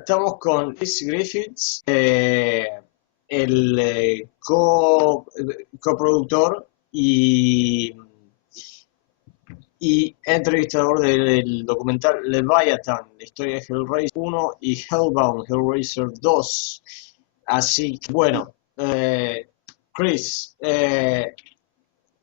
Estamos con Chris Griffits, el coproductor y entrevistador del documental Leviathan, la historia de Hellraiser 1 y Hellbound, Hellraiser 2. Así que, bueno, Chris,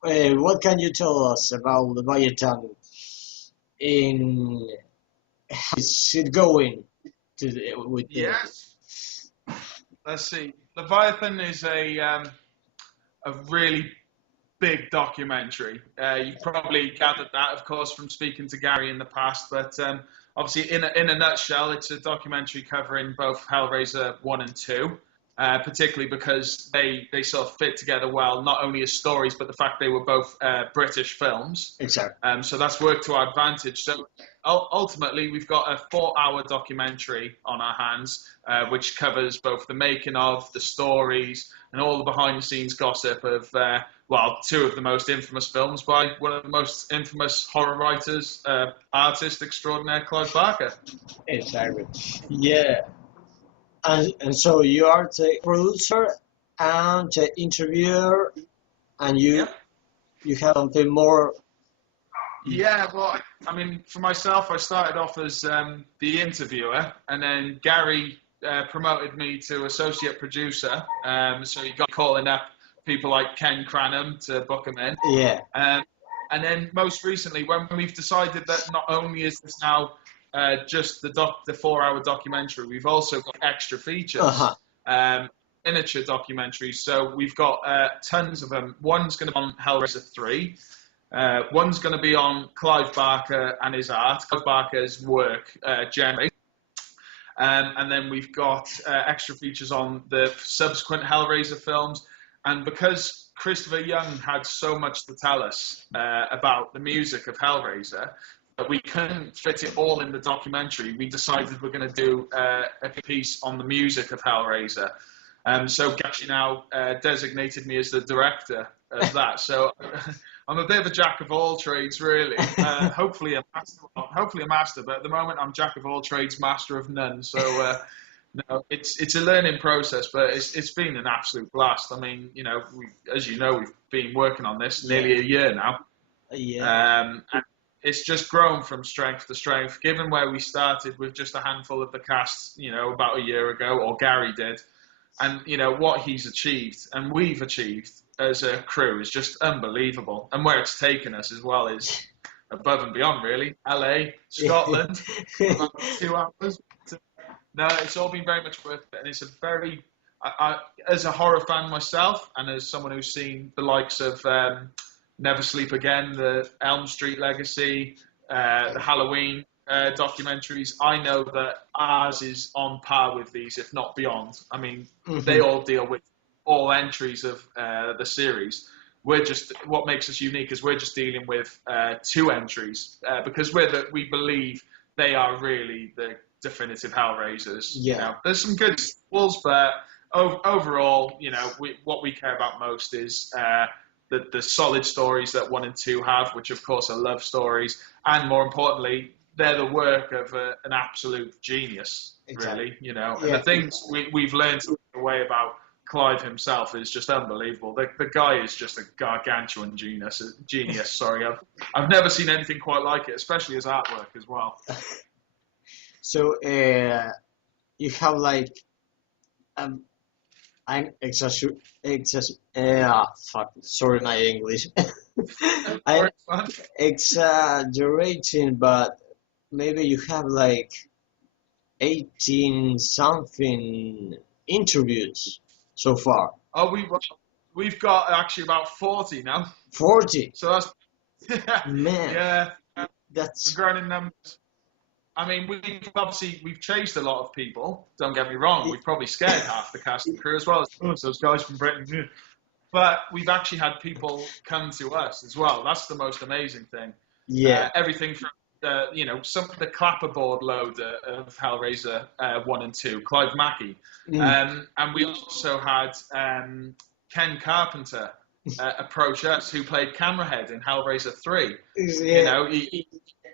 what can you tell us about Leviathan? How's it going? Yes. Let's see. Leviathan is a really big documentary. You've probably gathered that, of course, from speaking to Gary in the past. But obviously, in a nutshell, it's a documentary covering both Hellraiser 1 and 2, particularly because they sort of fit together well, not only as stories, but the fact they were both British films. Exactly. So that's worked to our advantage. So ultimately, we've got a 4-hour documentary on our hands, which covers both the making of, the stories, and all the behind-the-scenes gossip of, two of the most infamous films by one of the most infamous horror writers, artist extraordinaire, Clive Barker. Exactly. Yeah. And so you are the producer and the interviewer, and you have something more. Yeah, well, I mean, for myself, I started off as the interviewer, and then Gary promoted me to associate producer. So he got calling up people like Ken Cranham to book him in. Yeah. And then most recently, when we've decided that not only is this now just the 4-hour documentary, we've also got extra features, miniature documentaries. So we've got tons of them. One's going to be on Hellraiser 3. One's going to be on Clive Barker and his art, Clive Barker's work generally. And then we've got extra features on the subsequent Hellraiser films. And because Christopher Young had so much to tell us about the music of Hellraiser, but we couldn't fit it all in the documentary, we decided we're going to do a piece on the music of Hellraiser. So Gachi now designated me as the director of that. So I'm a bit of a jack of all trades, really. Hopefully a master, but at the moment I'm jack of all trades, master of none. So no, it's a learning process, but it's been an absolute blast. I mean, as you know, we've been working on this nearly a year now. And it's just grown from strength to strength. Given where we started with just a handful of the cast, about a year ago, or Gary did, and what he's achieved and we've achieved as a crew is just unbelievable. And where it's taken us as well is above and beyond, really. LA, Scotland, about 2 hours. No, it's all been very much worth it, and it's a very, as a horror fan myself, and as someone who's seen the likes of Never Sleep Again, the Elm Street Legacy, the Halloween documentaries, I know that ours is on par with these, if not beyond. I mean, they all deal with all entries of the series. What makes us unique is we're just dealing with 2 entries because we believe they are really the definitive Hellraisers. Yeah. There's some good sequels, but overall, what we care about most is the solid stories that 1 and 2 have, which of course are love stories, and more importantly, they're the work of an absolute genius, really. And the things we've learned away about Clive himself is just unbelievable. The guy is just a gargantuan genius. Sorry, I've never seen anything quite like it, especially his artwork as well. So you have like I'm sorry my English. I'm exaggerating, but maybe you have like 18 something interviews so far. Oh, we've got actually about 40 now. 40. So that's man. Yeah, that's growing in numbers. I mean, we've chased a lot of people. Don't get me wrong. We've probably scared half the cast and crew as well as those guys from Britain. But we've actually had people come to us as well. That's the most amazing thing. Yeah. Everything from some of the clapperboard loader of Hellraiser 1 and 2, Clive Mackey, and we also had Ken Carpenter approach us, who played Camerahead in Hellraiser 3. Yeah.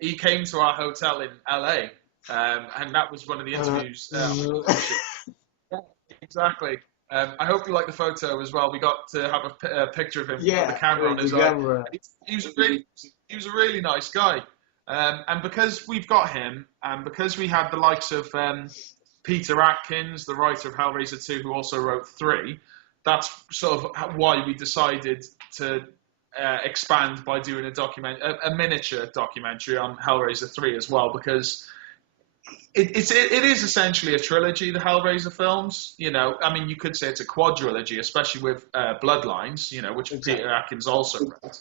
He came to our hotel in LA And that was one of the interviews. Yeah, exactly. I hope you like the photo as well. We got to have a picture of him with the camera on his eye. He was a really nice guy. And because we've got him, and because we had the likes of Peter Atkins, the writer of Hellraiser 2, who also wrote 3, that's sort of why we decided to expand by doing a miniature documentary on Hellraiser 3 as well, because it is essentially a trilogy, the Hellraiser films. You know, I mean, you could say it's a quadrilogy, especially with Bloodlines, you know, which Peter Atkins also wrote.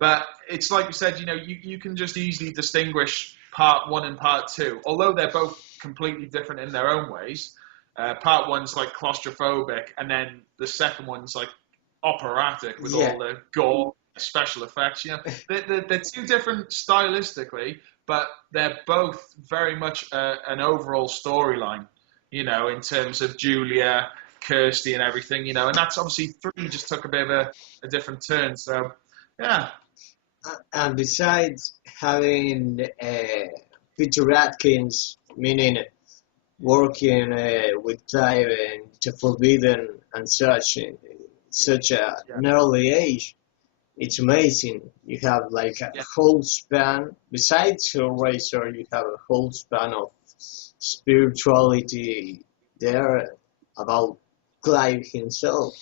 But it's like you said, you know, you can just easily distinguish part 1 and part 2, although they're both completely different in their own ways. Part 1's like claustrophobic, and then the second one's like operatic with all the gore, special effects. You know, they're two different stylistically, but they're both very much an overall storyline, you know, in terms of Julia, Kirsty and everything, you know, and that's obviously 3 just took a bit of a different turn. So, yeah. And besides having Peter Atkins, meaning working with Clive and the Forbidden and such an early age, it's amazing. You have like a whole span. Besides Hellraiser, you have a whole span of spirituality there about Clive himself.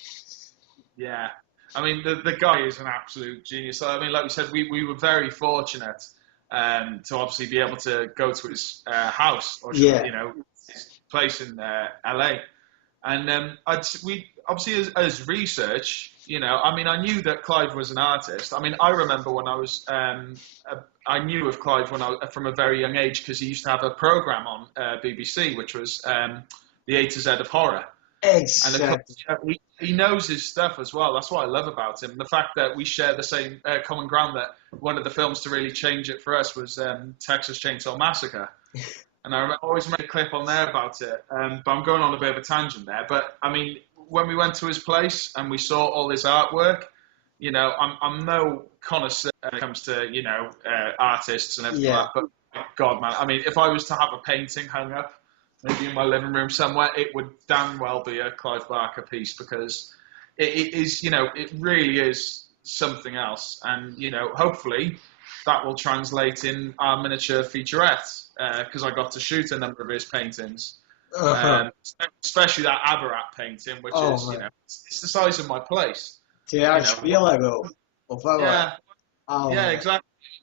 Yeah. I mean, the guy is an absolute genius. I mean, like we said, we were very fortunate to obviously be able to go to his house, or you know, his place in LA. And we obviously, as research, you know, I mean, I knew that Clive was an artist. I mean, I remember when I was, I knew of Clive from a very young age, because he used to have a program on BBC, which was the A to Z of horror. Exactly. And of course, he knows his stuff as well. That's what I love about him. The fact that we share the same common ground, that one of the films to really change it for us was Texas Chainsaw Massacre. And I always made a clip on there about it. But I'm going on a bit of a tangent there. But, I mean, when we went to his place and we saw all his artwork, you know, I'm no connoisseur when it comes to, you know, artists and everything like that. But, God, man, I mean, if I was to have a painting hung up, maybe in my living room somewhere, it would damn well be a Clive Barker piece, because it is, you know, it really is something else. And, you know, hopefully that will translate in our miniature featurette, because I got to shoot a number of his paintings, especially that Aberrat painting, which is, man, you know, it's the size of my place. Yeah, exactly.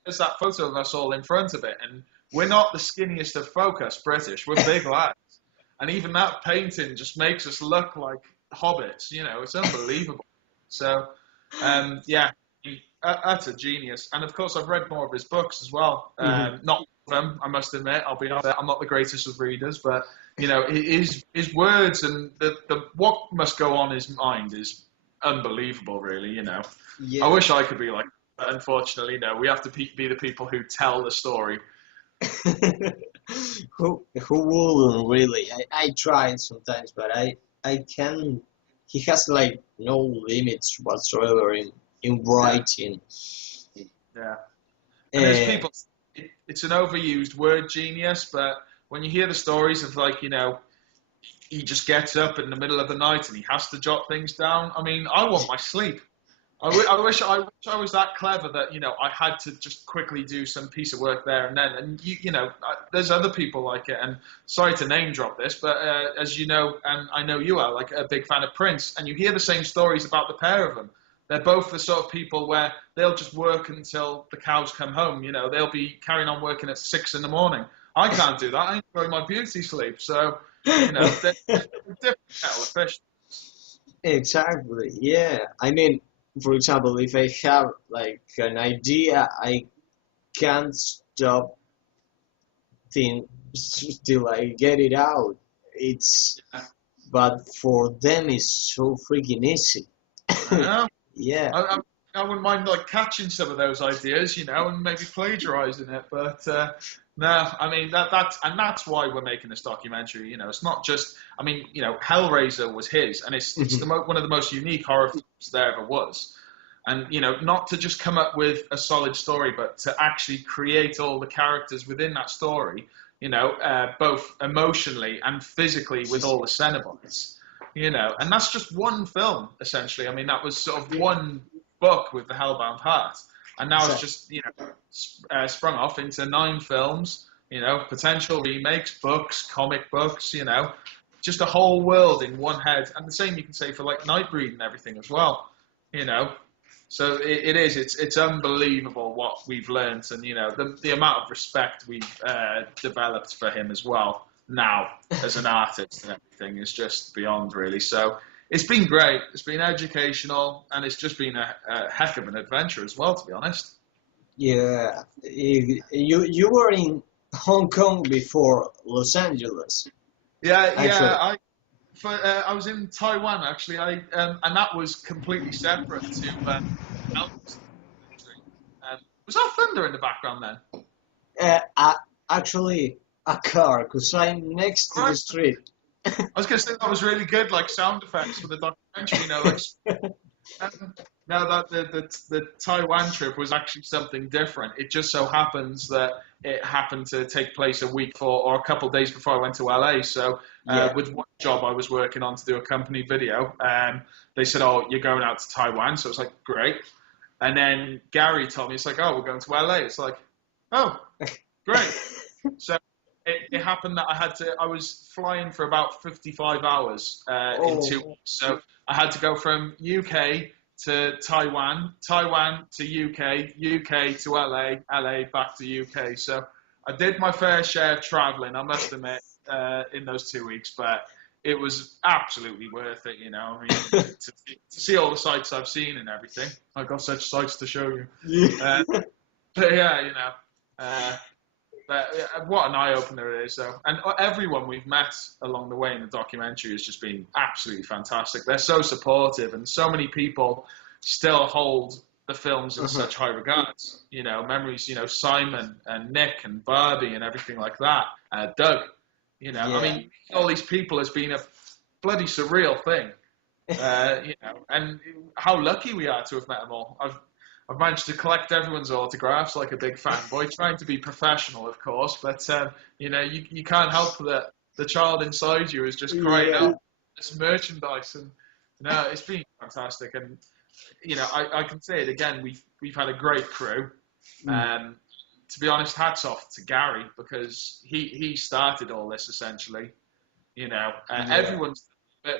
There's that photo of us all in front of it, and we're not the skinniest of folk, us British. We're big lads. And even that painting just makes us look like hobbits. You know, it's unbelievable. So, yeah, that's a genius. And, of course, I've read more of his books as well. Not all of them, I must admit. I'll be honest, I'm not the greatest of readers. But, you know, his words and what must go on his mind is unbelievable, really, you know. Yeah. I wish I could be like that. Unfortunately, no. We have to be the people who tell the story. who wouldn't really? I try sometimes, but I can. He has like no limits whatsoever in writing. Yeah. And there's people. It's an overused word, genius, but when you hear the stories of, like, you know, he just gets up in the middle of the night and he has to jot things down. I mean, I want my sleep. I wish I was that clever that, you know, I had to just quickly do some piece of work there and then. And, you know, there's other people like it. And sorry to name drop this, but as you know, and I know you are, like, a big fan of Prince, and you hear the same stories about the pair of them. They're both the sort of people where they'll just work until the cows come home. You know, they'll be carrying on working at 6 a.m. I can't do that. I enjoy my beauty sleep. So, you know, they're different kettle of fish. Exactly, yeah. I mean, for example, if I have like an idea, I can't stop till I get it out. But for them, it's so freaking easy. I know. Yeah. I wouldn't mind like catching some of those ideas, you know, and maybe plagiarizing it. But no, I mean that's why we're making this documentary. You know, it's not just. I mean, you know, Hellraiser was his, and it's one of the most unique horror films there ever was. And, you know, not to just come up with a solid story, but to actually create all the characters within that story you know, both emotionally and physically with all the Cenobites, you know, and that's just one film essentially. I mean, that was sort of one book with the Hellbound heart, and now it's just, you know, sprung off into 9 films, you know, potential remakes, books, comic books, you know, just a whole world in one head. And the same you can say for like Nightbreed and everything as well, you know. So it's unbelievable what we've learned, and, you know, the amount of respect we've developed for him as well now as an artist and everything is just beyond, really. So it's been great. It's been educational, and it's just been a heck of an adventure as well, to be honest. Yeah, you were in Hong Kong before Los Angeles. Yeah, yeah. I was in Taiwan actually. And that was completely separate to Elvis. Was that thunder in the background then? Actually, a car, because I'm next to the street. I was going to say that was really good, like sound effects for the documentary, you know. Like, now that the Taiwan trip was actually something different. It just so happens that it happened to take place a week or a couple of days before I went to LA. So with one job I was working on to do a company video, they said, "Oh, you're going out to Taiwan." So I was like, "Great." And then Gary told me, it's like, "Oh, we're going to LA." It's like, "Oh, great." So it happened that I was flying for about 55 hours in 2 weeks. So I had to go from UK to Taiwan, Taiwan to UK, UK to LA, LA back to UK. So I did my fair share of traveling, I must admit, in those 2 weeks, but it was absolutely worth it, you know. I mean, to see all the sights I've seen and everything. I've got such sights to show you. But yeah, you know, what an eye-opener it is, though. And everyone we've met along the way in the documentary has just been absolutely fantastic. They're so supportive, and so many people still hold the films in such high regards. You know, memories, you know, Simon and Nick and Barbie and everything like that. Doug, you know, I mean, all these people has been a bloody surreal thing. You know, and how lucky we are to have met them all. I've managed to collect everyone's autographs like a big fanboy, trying to be professional, of course, but, you know, you can't help that the child inside you is just crying out this merchandise, and, you know, it's been fantastic. And, you know, I can say it again, we've had a great crew. To be honest, hats off to Gary, because he started all this, essentially, you know. Everyone's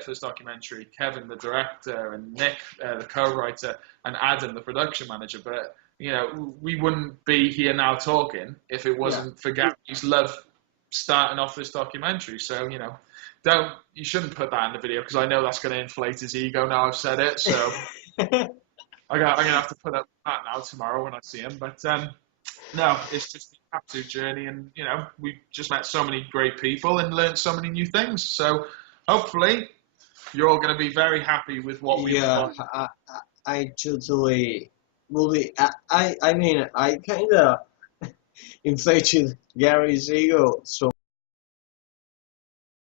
for this documentary, Kevin, the director, and Nick, the co-writer, and Adam, the production manager. But, you know, we wouldn't be here now talking if it wasn't for Gary's love starting off this documentary. So, you know, you shouldn't put that in the video, because I know that's going to inflate his ego now I've said it. So I'm going to have to put up that now tomorrow when I see him. But no, it's just an absolute journey, and, you know, we've just met so many great people and learned so many new things. So hopefully you're all going to be very happy with what we've done. I totally will be. I mean, I kind of inflated Gary's ego so